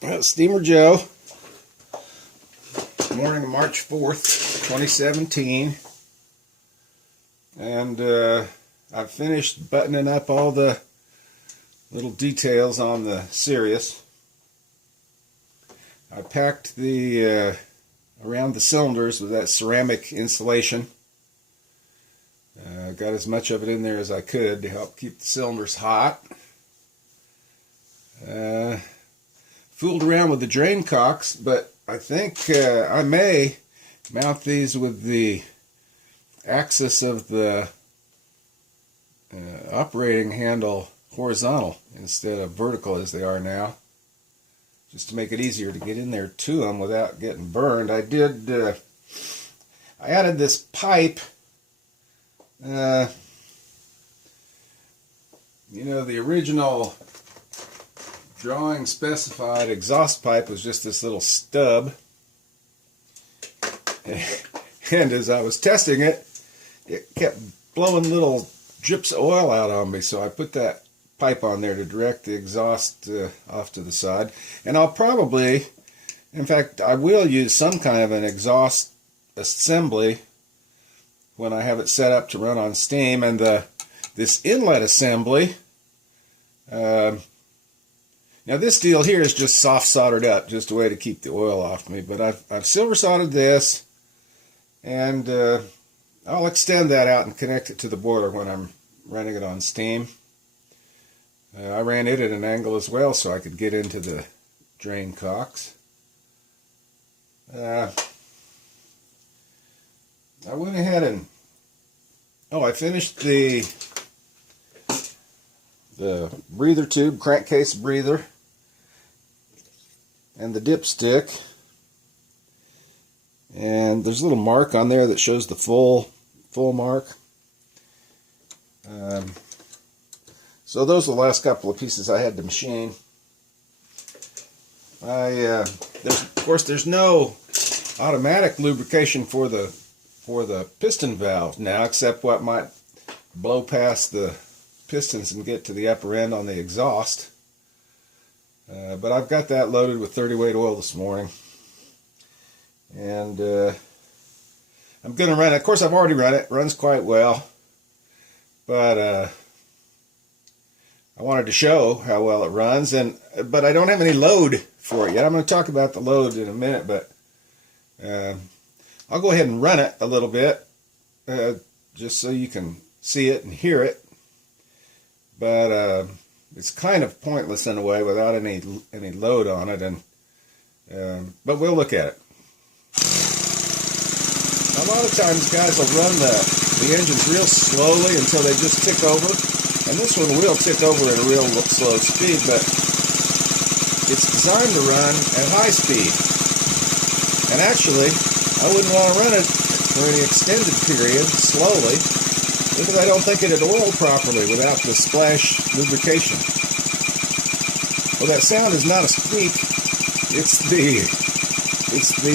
Steamer Joe, morning of March 4th, 2017, and I've finished buttoning up all the little details on the Sirius. I packed the around the cylinders with that ceramic insulation. Got as much of it in there as I could to help keep the cylinders hot. Fooled around with the drain cocks, but I think I may mount these with the axis of the operating handle horizontal instead of vertical as they are now, just to make it easier to get in there to them without getting burned. I added this pipe. The original drawing specified exhaust pipe was just this little stub, and as I was testing it, it kept blowing little drips of oil out on me, so I put that pipe on there to direct the exhaust off to the side. And I'll probably, in fact, I will use some kind of an exhaust assembly when I have it set up to run on steam. And this inlet assembly, now this deal here is just soft soldered up, just a way to keep the oil off me, but I've silver soldered this, and I'll extend that out and connect it to the boiler when I'm running it on steam. I ran it at an angle as well so I could get into the drain cocks. I went ahead and I finished the breather tube, crankcase breather, and the dipstick. And there's a little mark on there that shows the full mark. So those are the last couple of pieces I had to machine. Of course, there's no automatic lubrication for the piston valve now, except what might blow past the pistons and get to the upper end on the exhaust. But I've got that loaded with 30 weight oil this morning, and I'm going to run it. Of course, I've already run it. It runs quite well, but I wanted to show how well it runs, but I don't have any load for it yet. I'm going to talk about the load in a minute, but I'll go ahead and run it a little bit, just so you can see it and hear it. But it's kind of pointless in a way without any load on it, but we'll look at it. A lot of times guys will run the engines real slowly until they just tick over. And this one will tick over at a real slow speed, but it's designed to run at high speed. And actually, I wouldn't want to run it for any extended period slowly, because I don't think it'd oil properly without the splash lubrication. Well, that sound is not a squeak, it's the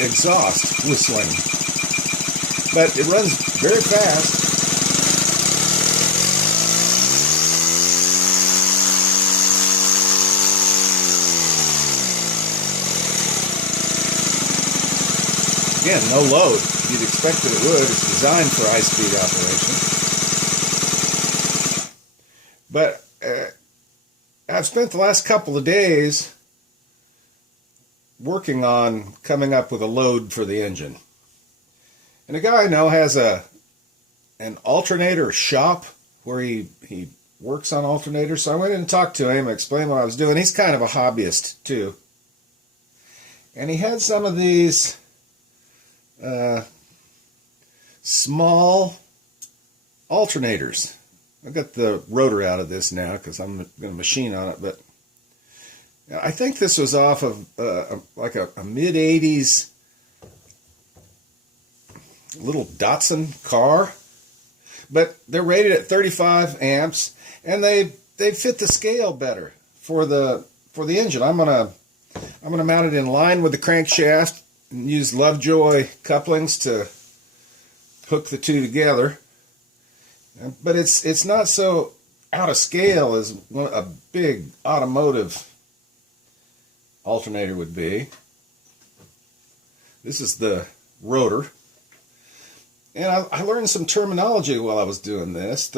exhaust whistling. But it runs very fast. Again, no load. You'd expect that it would. It's designed for high-speed operation. But I've spent the last couple of days working on coming up with a load for the engine. And a guy I know has an alternator shop where he works on alternators. So I went in and talked to him and explained what I was doing. He's kind of a hobbyist, too. And he had some of these small alternators. I've got the rotor out of this now because I'm going to machine on it, but I think this was off of like a mid-80s little Datsun car, but they're rated at 35 amps, and they fit the scale better for the engine. I'm gonna mount it in line with the crankshaft and use Lovejoy couplings to hook the two together. But it's not so out of scale as a big automotive alternator would be. This is the rotor. And I learned some terminology while I was doing this.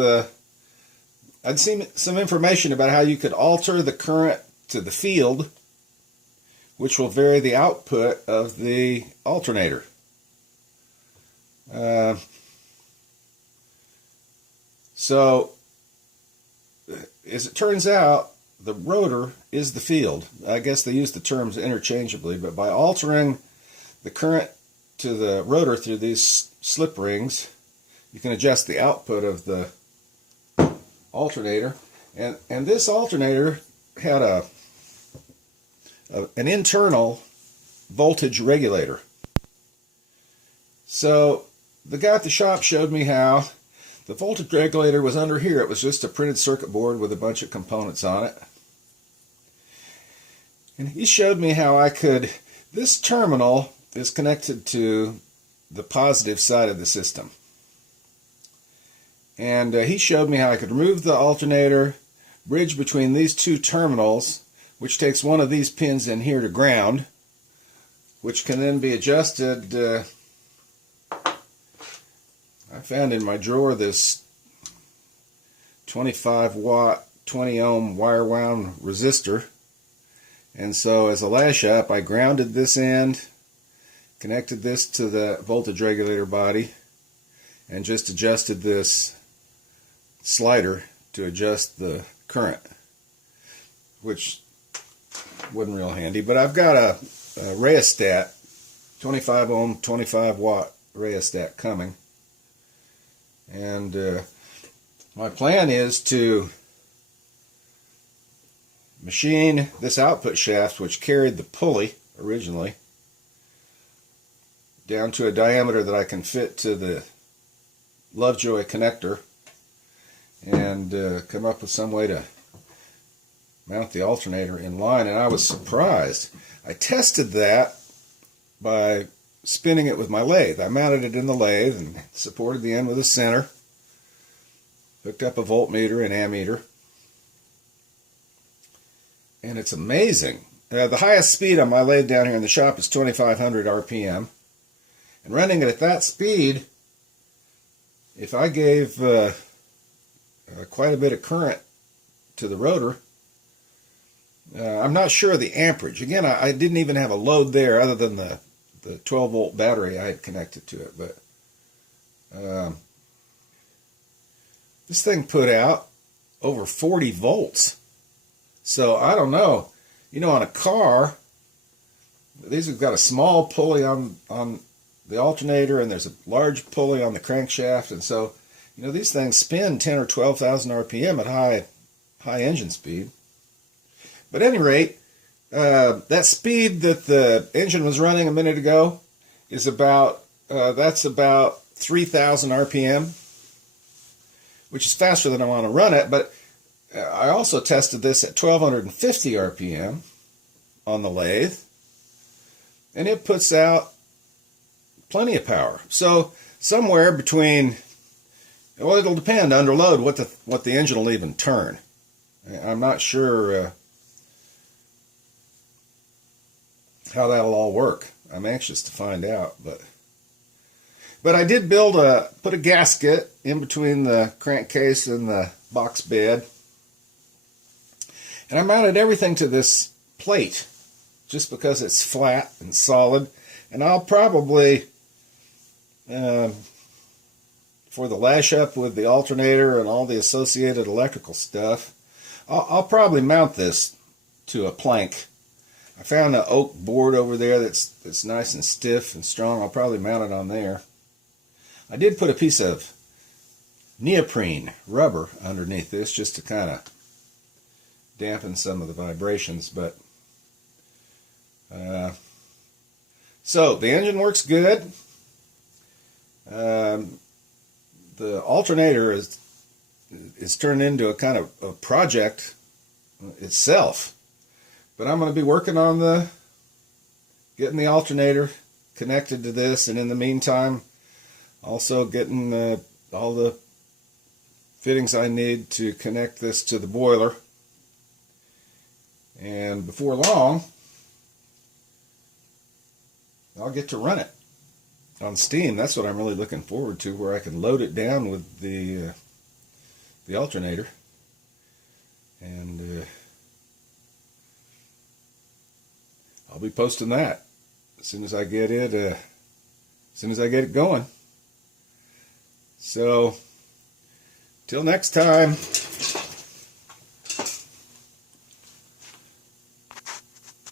I'd seen some information about how you could alter the current to the field, which will vary the output of the alternator. So, as it turns out, the rotor is the field. I guess they use the terms interchangeably, but by altering the current to the rotor through these slip rings, you can adjust the output of the alternator. And this alternator had an internal voltage regulator. So the guy at the shop showed me how the voltage regulator was under here. It was just a printed circuit board with a bunch of components on it. And he showed me how this terminal is connected to the positive side of the system. And he showed me how I could remove the alternator, bridge between these two terminals, which takes one of these pins in here to ground, which can then be adjusted. I found in my drawer this 25 watt, 20 ohm wire wound resistor. And so as a lash up, I grounded this end, connected this to the voltage regulator body, and just adjusted this slider to adjust the current, which wasn't real handy. But I've got a rheostat, 25 ohm, 25 watt rheostat coming. And my plan is to machine this output shaft, which carried the pulley originally, down to a diameter that I can fit to the Lovejoy connector, and come up with some way to mount the alternator in line. And I was surprised. I tested that by spinning it with my lathe. I mounted it in the lathe and supported the end with a center, hooked up a voltmeter and ammeter, and it's amazing. The highest speed on my lathe down here in the shop is 2,500 RPM, and running it at that speed, if I gave quite a bit of current to the rotor, I'm not sure of the amperage. Again, I didn't even have a load there other than the 12 volt battery I had connected to it, but this thing put out over 40 volts. So I don't know, on a car, these have got a small pulley on the alternator, and there's a large pulley on the crankshaft, and so these things spin 10 or 12,000 RPM at high engine speed. But at any rate, that speed that the engine was running a minute ago is about 3,000 RPM, which is faster than I want to run it. But I also tested this at 1,250 RPM on the lathe, and it puts out plenty of power. So somewhere between, well, it'll depend under load what the engine will even turn. I'm not sure how that'll all work. I'm anxious to find out, but I did put a gasket in between the crankcase and the box bed, and I mounted everything to this plate just because it's flat and solid. And I'll probably, for the lash up with the alternator and all the associated electrical stuff, I'll probably mount this to a plank. I found an oak board over there that's nice and stiff and strong. I'll probably mount it on there. I did put a piece of neoprene rubber underneath this just to kind of dampen some of the vibrations, but so the engine works good. The alternator is turned into a kind of a project itself, but I'm going to be working on getting the alternator connected to this, and in the meantime also getting all the fittings I need to connect this to the boiler. And before long, I'll get to run it on steam. That's what I'm really looking forward to, where I can load it down with the alternator, and I'll be posting that as soon as I get it going. So till next time.